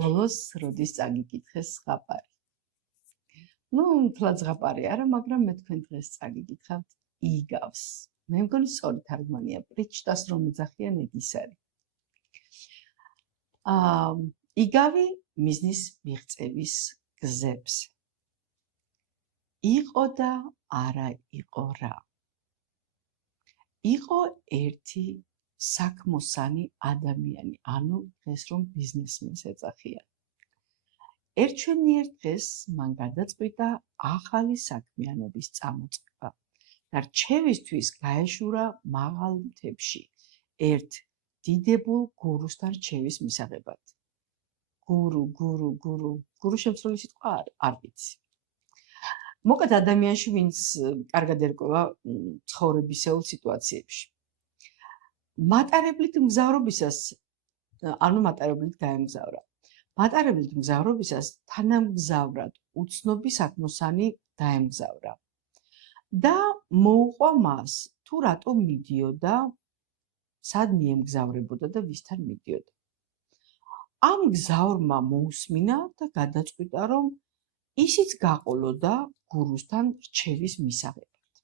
ბოლოს როდის წაგიკითხეს ზღაპარი. მთლად ზღაპარი არა, მაგრამ მე თქვენ დღეს წაგიკითხავთ იგავს. მე მგონი სწორი თარგმანია პრიჩტას რომ ეძახიან ეგ ის არის. იგავი მიზნის მიღწევის გზებზე. იყო და არა იყო რა. იყო ერთი საქმოსანი ადამიანი, ანუ დღეს რომ ბიზნესმენს ეძახიან. ერთჩვენიერ დღეს მან გადაწყვიტა ახალი საქმიანობის წამოწყება და რჩევისთვის გაეშურა მაღალ მთებში ერთ დიდებულ გურუსთან რჩევის მისაღებად. გურუ შემცვლელი სიტყვა არ ვიცი. მოკლედ ადამიანში, ვინც კარგად ერკვევა ცხოვრებისეულ სიტუაციებში. მატარებლით მგზავრობისას, ანუ მატარებლით გაემგზავრა. მატარებლით მგზავრობისას თანამგზავრად უცნობი საქმოსანი დაემგზავრა და მოუყვა მას თუ რატომ მიდიოდა, სად მიემგზავრებოდა და ვისთან მიდიოდა. ამ მგზავრმა მოусმინა და გადაწყვიტა, რომ ისიც გაყოლოდა გურუსთან რჩევის მისაღებად.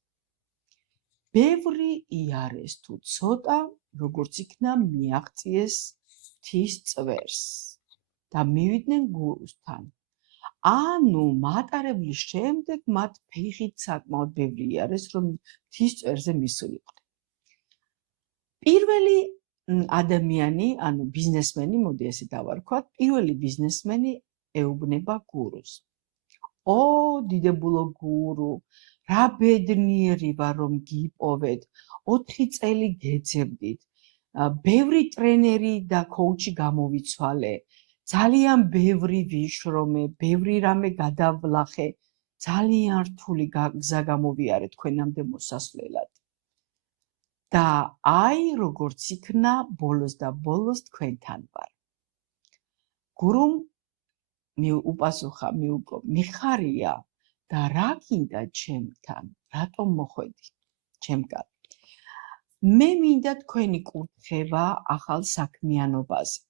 ბევრი იარეს თუ ცოტა, როგორც იქნა მიაღწიეს მთის წვერს და მივიდნენ გურუსთან. ანუ მატარებლის შემდეგ მათ ფეხით საკმაოდ ბევრი იარეს, რომ მთის წვერზე მისულიყვნენ. პირველი ადამიანი, ანუ ბიზნესმენი, მოდი ესე დავარქვათ, პირველი ბიზნესმენი ეუბნება გურუს. ო, დიდებულო გურუ, რა ბედნიერი ვარ, რომ გიპოვეთ, 4 წელი გეძებდით, ბევრი ტრენერი და კოუჩი გამოვიცვალე, ძალიან ბევრი ვიშრომე, ბევრი რამე გადავლახე, ძალიან რთული გზა გამოვიარე თქვენამდე მოსასვლელად. და აი როგორც იქნა, ბოლოს და ბოლოს თქვენთან ვარ. გურუმ უპასუხა, მიუგო, მიხარია და რა გინდა ჩემთან, რატომ მოხვედი ჩემგან? მე მინდა თქვენი კურთხევა ახალ საქმიანობაზე.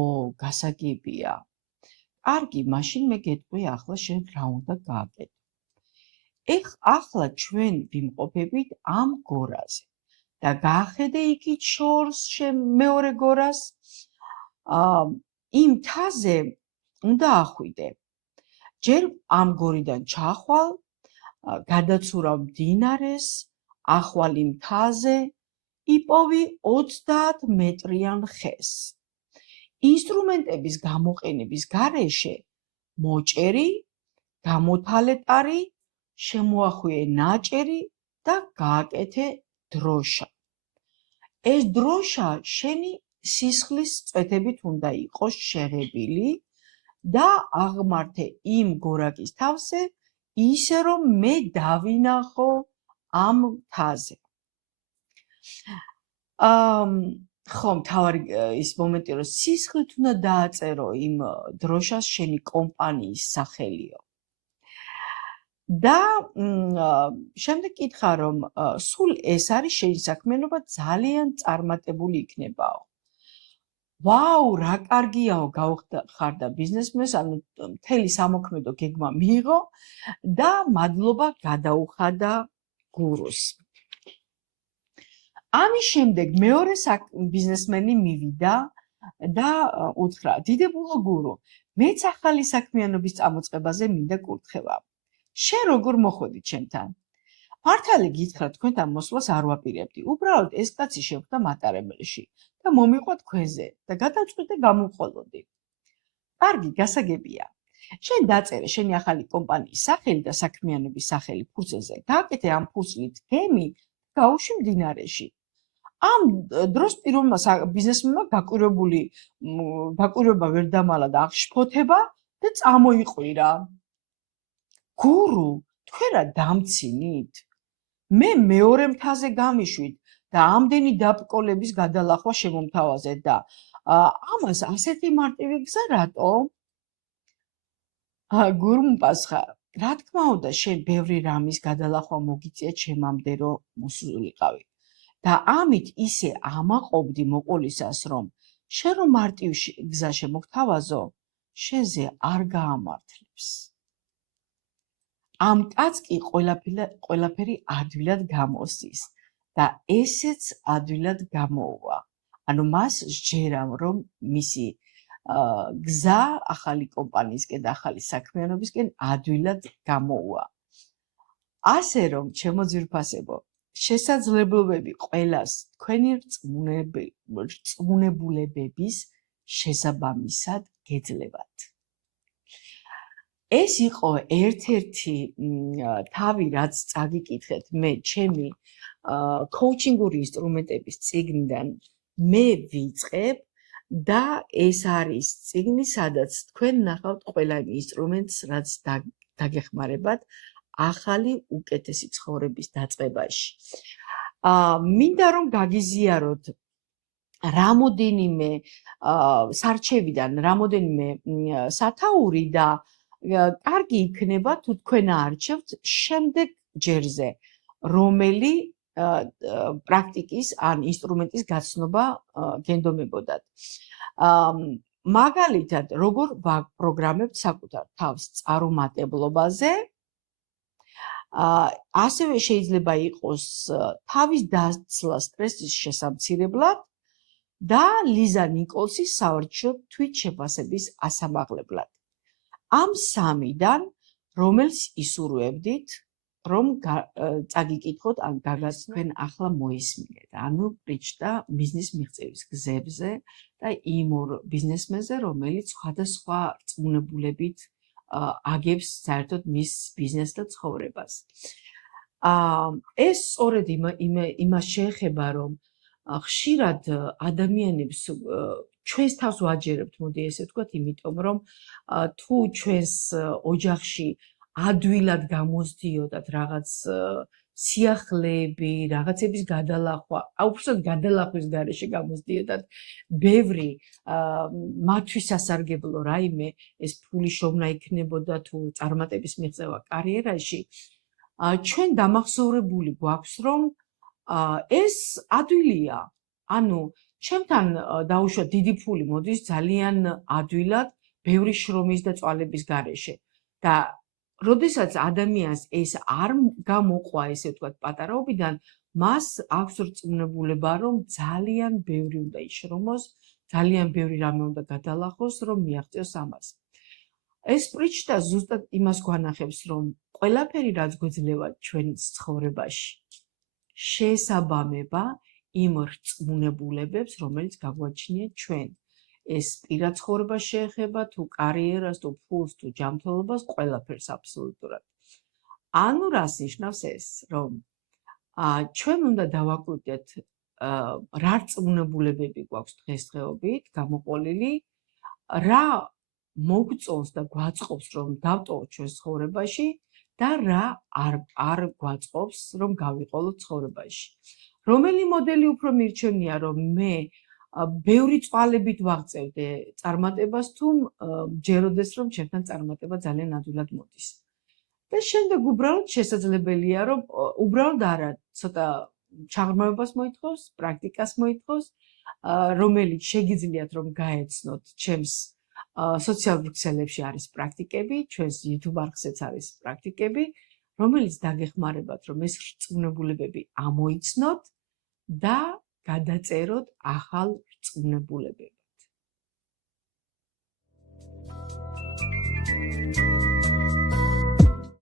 ო, გასაგებია. კარგი, მაშინ მე გეტყვი ახლა შენ რა უნდა გააკეთო. ახლა ჩვენ ვიმყოფებით ამ გორაზე და გაახედე იქით შორს მეორე გორას, იმ მთაზე უნდა ახვიდე. ჯერ ამ გორიდან ჩახვალ, გადაცურავ მდინარეს, ახვალ იმ მთაზე, იპოვი 30 მეტრიან ხეს. ინსტრუმენტების გამოყენების გარეშე მოჭერი, გამოთალე ტარი, შემოახვიე ნაჭერი და გააკეთე დროშა. ეს დროშა შენი სისხლის წვეთებით უნდა იყოს შეღებილი და აღმართე იმ გორაკის თავზე, ისე რომ მე დავინახო ამ მთაზე. ხო, მთავარი ის მომენტი, რომ სისხლით უნდა დააწერო იმ დროშას შენი კომპანიის სახელიო. და შემდეგ კითხა, რომ სულ ეს არის შენი საქმიანობა, ძალიან წარმატებული იქნებაო. ვაუ, რა კარგიაო, გავხარდა ბიზნესმენს, ანუ მთელი სამოქმედო გეგმა მიიღო და მადლობა გადაუხადა გურუს. ამის შემდეგ მეორე ბიზნესმენი მივიდა და უთხრა, დიდებულო გურუ, მეც ახალი საქმიანობის წამოწყებაზე მინდა კურთხევა. შენ როგორ მოხვედი ჩემთან? მართალი გითხრა, თქვენთან მოსვლას არ ვაპირებდი. უბრალოდ ეს კაცი შეხვდა მატარებელში და მომიყვა თქვენზე და გადავწყვიტე გამოვყოლოდი. კარგი, გასაგებია. შენ დაწერე შენი ახალი კომპანიის სახელი და საქმიანობის სახელი ფურცელზე. გააკეთე ამ ფურცლით გემი, გაუშვი მდინარეში. ამ დროს პირველმა ბიზნესმენმა გაკვირვება ვერ დამალა და აღშფოთება და წამოიყვირა. გურუ, თქვენ რა დამცინით? მე მეორე მთაზე გამიშვით და ამდენი დაბრკოლების გადალახვა შემომთავაზე და ამას ასეთი მარტივი გზა რატო? გურუმ პასხა, რა თქმა უნდა, შენ ბევრი რამის გადალახვა მოგიწია ჩემამდე, რომ მოსულიყავი. და ამით ისე ამაყობდი მოყოლისას, რომ შენ რომ მარტივ გზა შემოგთავაზო, შენზე არ გაამართლებს. ამ კაცს კი ყველაფერი ადვილად გამოსდის და ესეც ადვილად გამოუვა. ანუ მას სჯერა, რომ მისი გზა ახალი კომპანიისკენ და ახალი საქმიანობისკენ ადვილად გამოუვა. ასე რომ, ჩემო ძვირფასებო, შესაძლებლობები ყველას თქვენი რწმუნებულებების შესაბამისად გეძლებათ. ეს იყო ერთ-ერთი თავი, რაც წაგიკითხეთ მე ჩემი კოუჩინგური ინსტრუმენტების წიგნიდან მე ვიწყებ და ეს არის წიგნი, სადაც თქვენ ნახავთ ყველა ინსტრუმენტს, რაც დაგეხმარებათ ახალი უკეთესი ცხოვრების დაწყებაში. მინდა რომ გაგიზიაროთ რამოდენიმე სარჩევიდან რამოდენიმე სათაური და კარგი იქნება თუ თქვენ აარჩევთ შემდეგ ჯერზე, რომელი პრაქტიკის ან ინსტრუმენტის გაცნობა გენდომებოდათ. მაგალითად, როგორ ვაპროგრამებთ საკუთარ თავს წარუმატებლობაზე, ასევე შეიძლება იყოს თავის დაცლა სტრესის შესამცირებლად და ლიზა ნიკოლსის სავარჯიშო თვითშეფასების ასამაღლებლად. ამ სამიდან რომელს ისურვებდით, რომ წაგიკითხოთ ან გაგას თქვენ ახლა მოისმინეთ, ანუ პრიჩდა ბიზნეს მიღწევის გზებზე და იმ ორ ბიზნესმენზე, რომელიც სხვადასხვა რწმუნებულებით აგებს საერთოდ მის ბიზნესს და ცხოვრებას. ეს სწორედ იმას შეეხება, რომ ხშირად ადამიანებს ჩვენს თავს ვაჯერებთ, მოდი ესე ვთქვათ, იმიტომ რომ თუ ჩვენს ოჯახში ადვილად გამოსდიოდათ რაღაც სიახლეები, რაღაცების გადალახვა, უბრალოდ გადალახვის გარეშე გამოსდიოდათ ბევრი მათთვის სასარგებლო რაიმე, ეს ფული შოვნა იქნებოდა თუ წარმატების მიღწევა კარიერაში, ჩვენ დამახსოვრებული გვაქვს, რომ ეს ადვილია. ანუ ჩემთან დაუშვათ დიდი ფული მოდის ძალიან ადვილად ბევრი შრომის და წვალების გარეშე და როდესაც ადამიანს ეს არ გამოყვა, ესე ვთქვათ, პატარაობიდან, მას აქვს რწმუნებულება, რომ ძალიან ბევრი უნდა იშრომოს, ძალიან ბევრი რამე უნდა გადალახოს, რომ მიაღწიოს ამას. ეს პრიჩდა ზუსტად იმას გვანახებს, რომ ყველაფერი, რაც გვეძლევა ჩვენს ცხოვრებაში, შეესაბამება იმ რწმუნებულებებს, რომელიც გაგვაჩნიეთ ჩვენ. ეს პირად ცხოვრებას შეეხება, თუ კარიერას, თუ ფულს, თუ ჯანმრთელობას, ყველაფერს აბსოლუტურად. ანუ რას ნიშნავს ეს, რომ ჩვენ უნდა დავაკვირდეთ რა რწმუნებულებები გვაქვს დღესდღეობით გამოყოლილი, რა მოგწონს და გვაწყობს, რომ დავტოვოთ ჩვენს ცხოვრებაში და რა არ გვაწყობს, რომ გავიყოლოთ ცხოვრებაში. რომელი მოდელი უფრო მირჩევნია, რომ მე ბევრი წვალებით ვაღწევდე წარმატებას, თუ მჯეროდეს, რომ ჩემთან წარმატება ძალიან ადვილად მოდის. და შემდეგ უბრალოდ შესაძლებელია, რომ უბრალოდ არა, ცოტა ჩაღრმავებას მოითხოვს, პრაქტიკას მოითხოვს, რომელიც შეგიძლიათ რომ გაეცნოთ ჩემს სოციალურ ქსელებში არის პრაქტიკები, ჩვენს YouTube არხზეც არის პრაქტიკები, რომელიც დაგეხმარებათ, რომ ეს რწმუნებულებები ამოიცნოთ და გადაწეროთ ახალ რწმუნებულებები.